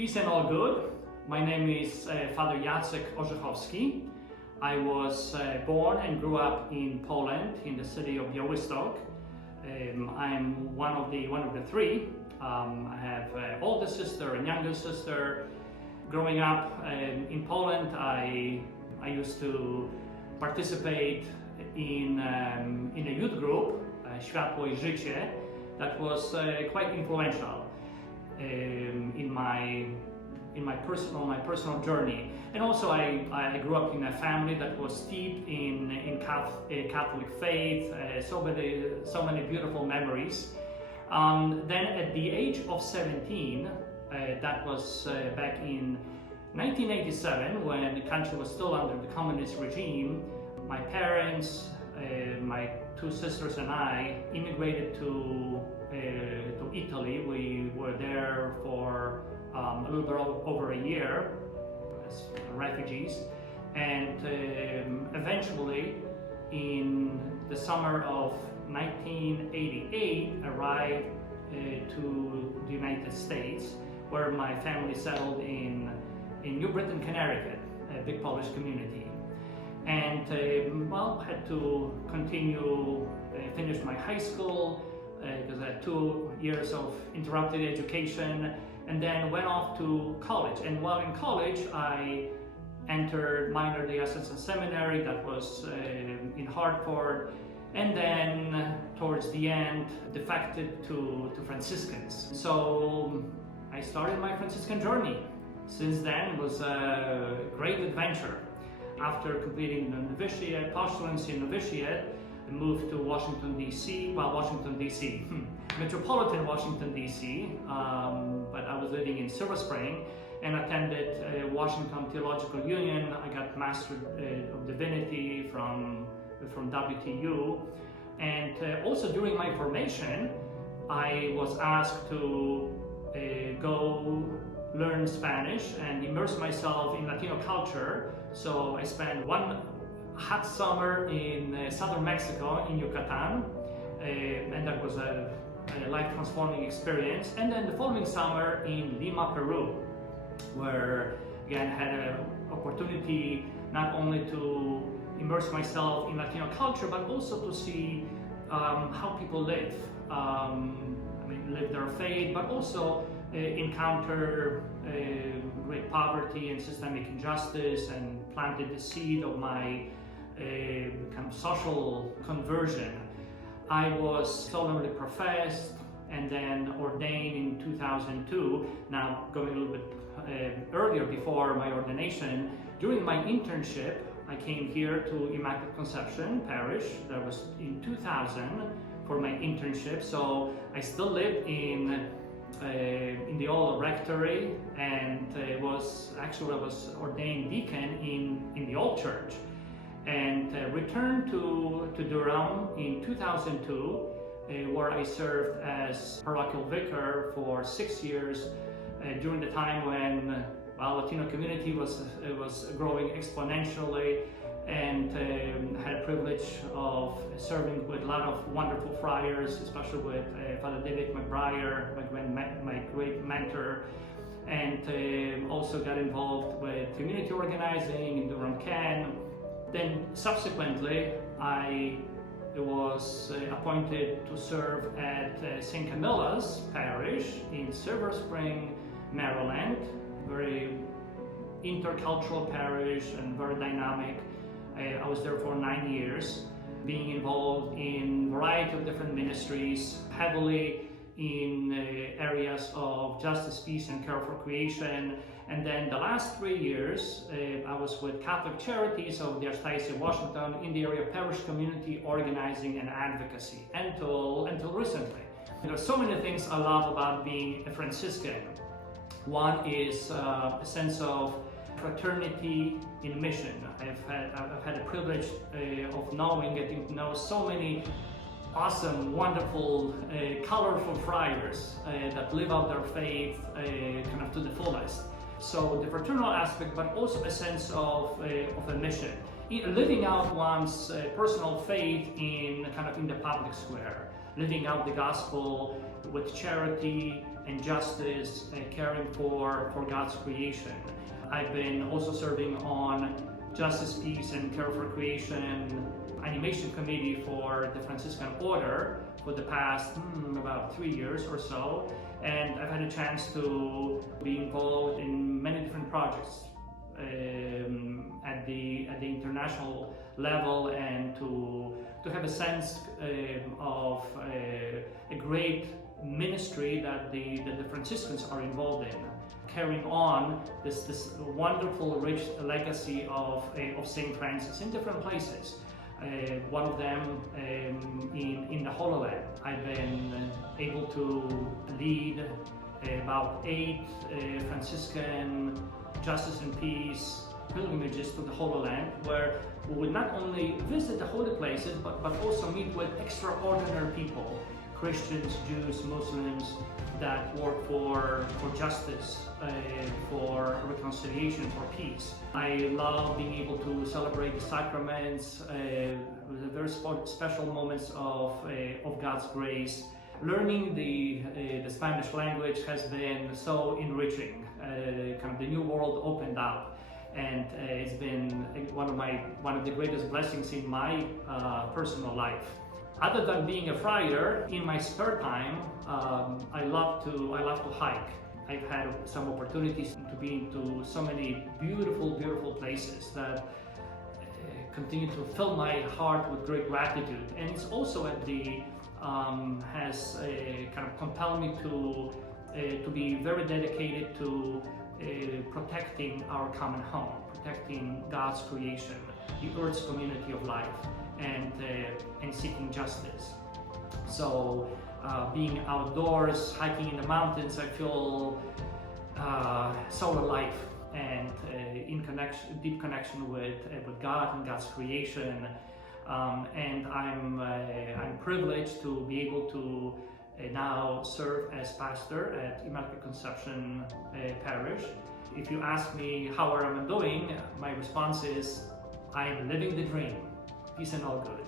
Peace and all good. My name is Father Jacek. I was born and grew up in Poland, in the city of Białystok. I'm one of the three. I have an older sister and younger sister. Growing up in Poland, I used to participate in a youth group, Światło i Życie, that was quite influential in my personal journey. And also I grew up in a family that was steeped in Catholic faith, so many beautiful memories. Then at the age of 17, that was back in 1987, when the country was still under the communist regime, my parents, my two sisters and I immigrated to Italy. We were there for a little bit over a year as refugees, and eventually in the summer of 1988 arrived to the United States, where my family settled in New Britain, Connecticut, a big Polish community. And had to continue, finish my high school because I had 2 years of interrupted education, and then went off to college. And while in college, I entered minor diocesan seminary that was in Hartford, and then towards the end defected to Franciscans. So I started my Franciscan journey. Since then, it was a great adventure. After completing the novitiate, postulancy and novitiate, I moved to Washington, D.C. Metropolitan Washington, D.C., but I was living in Silver Spring and attended Washington Theological Union. I got Master of Divinity from WTU. And also during my formation, I was asked to go learn Spanish and immerse myself in Latino culture. So I spent one hot summer in southern Mexico, in Yucatan, and that was a life-transforming experience. And then the following summer in Lima, Peru, where again I had an opportunity not only to immerse myself in Latino culture, but also to see how people live. Live their faith, but also encounter great poverty and systemic injustice, and planted the seed of my kind of social conversion. I was solemnly professed and then ordained in 2002. Now, going a little bit earlier, before my ordination, during my internship, I came here to Immaculate Conception Parish. That was in 2000 for my internship. So I still lived in the old rectory, and I was ordained deacon in the old church, and returned to Durham in 2002, where I served as parochial vicar for 6 years during the time when Latino community was growing exponentially, and had a privilege of serving with a lot of wonderful friars, especially with Father David McBriar, my great mentor, and also got involved with community organizing in Durham Can. Then subsequently, I was appointed to serve at St. Camilla's Parish in Silver Spring, Maryland. Very intercultural parish and very dynamic. I was there for 9 years, being involved in a variety of different ministries, heavily in areas of justice, peace, and care for creation. And then the last 3 years, I was with Catholic Charities of the Archdiocese of Washington in the area of parish community organizing and advocacy until recently. There are so many things I love about being a Franciscan. One is a sense of fraternity in mission. I've had the privilege of getting to know so many awesome, wonderful, colorful friars that live out their faith kind of to the fullest. So the fraternal aspect, but also a sense of a mission, living out one's personal faith in the public square, living out the gospel with charity, and justice, caring for God's creation. I've been also serving on Justice, Peace, and Care for Creation animation committee for the Franciscan Order for the past about 3 years or so, and I've had a chance to be involved in many different projects at the international level, and to have a sense of a great ministry that the Franciscans are involved in, carrying on this wonderful, rich legacy of Saint Francis in different places. One of them in the Holy Land. I've been able to lead about 8 Franciscan Justice and Peace pilgrimages to the Holy Land, where we would not only visit the holy places, but also meet with extraordinary people, Christians, Jews, Muslims, that work for justice, for reconciliation, for peace. I love being able to celebrate the sacraments, the very special moments of God's grace. Learning the Spanish language has been so enriching. Kind of the new world opened up, and it's been one of the greatest blessings in my personal life. Other than being a friar, in my spare time, I love to hike. I've had some opportunities to be into so many beautiful places that continue to fill my heart with great gratitude. And it's also has kind of compelled me to be very dedicated to protecting our common home, protecting God's creation, the Earth's community of life, and seeking justice. So being outdoors, hiking in the mountains, I feel so alive and in deep connection with God and God's creation. And I'm privileged to be able to now serve as pastor at Immaculate Conception Parish. If you ask me how am I doing, my response is, I'm living the dream. Peace and all good.